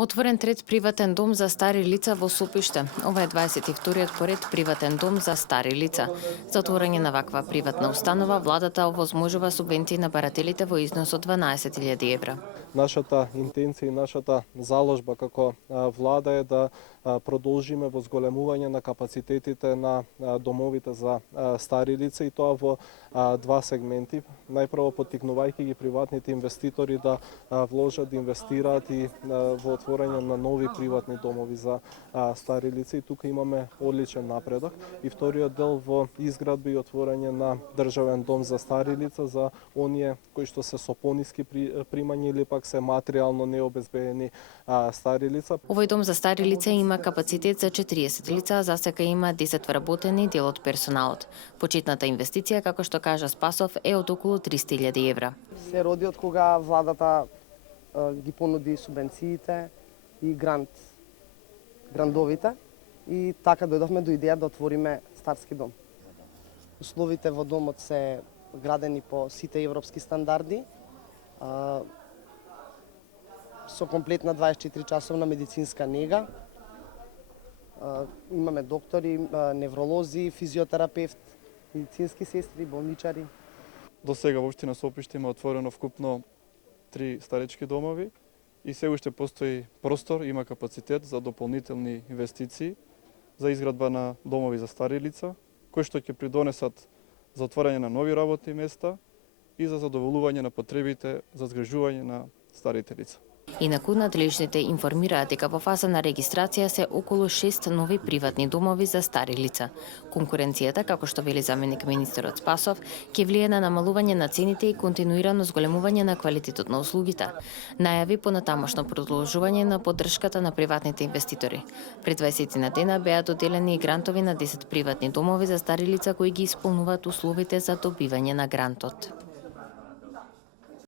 Отворен трет приватен дом за стари лица во Сопиште. Ова е 22-иот поред приватен дом за стари лица. За отворање на ваква приватна установа, владата овозможува субвенции на барателите во износ од 12.000 евра. Нашата интенција и нашата заложба како влада е да продолжиме во зголемување на капацитетите на домовите за стари лица и тоа во два сегменти. Најпрво поттикнувајќи ги приватните инвеститори да вложат, да инвестираат и во отворање на нови приватни домови за стари лица и тука имаме одличен напредок. И вториот дел во изградба и отворање на државен дом за стари лица за оние кои што се со пониски примања или пак се материјално необезбедени стари лица. Овој дом за стари лица има капацитет за 40 лица, а засека има 10 вработени дел од персоналот. Почетната инвестиција, како што кажа Спасов, е од околу 300.000 евра. Се роди од кога владата ги понуди субвенциите и грандовите и така дојдовме до идеја да отвориме старски дом. Условите во домот се градени по сите европски стандарди, со комплетна 24-часовна медицинска нега. Имаме доктори, невролози, физиотерапевт, медицински сестри, болничари. До сега во општина Сопиште има отворено вкупно 3 старечки домови и се уште постои простор, има капацитет за дополнителни инвестиции за изградба на домови за стари лица, кои што ќе придонесат за отворање на нови работни места и за задоволување на потребите за згрижување на старите лица. Инаку надлежните информираат дека во фаза на регистрација се околу 6 нови приватни домови за стари лица. Конкуренцијата, како што вели заменик министерот Спасов, ќе влие на намалување на цените и континуирано зголемување на квалитетот на услугите. Најави понатамошно продолжување на поддршката на приватните инвеститори. Пред 20 на дена беа доделени и грантови на 10 приватни домови за стари лица кои ги исполнуваат условите за добивање на грантот.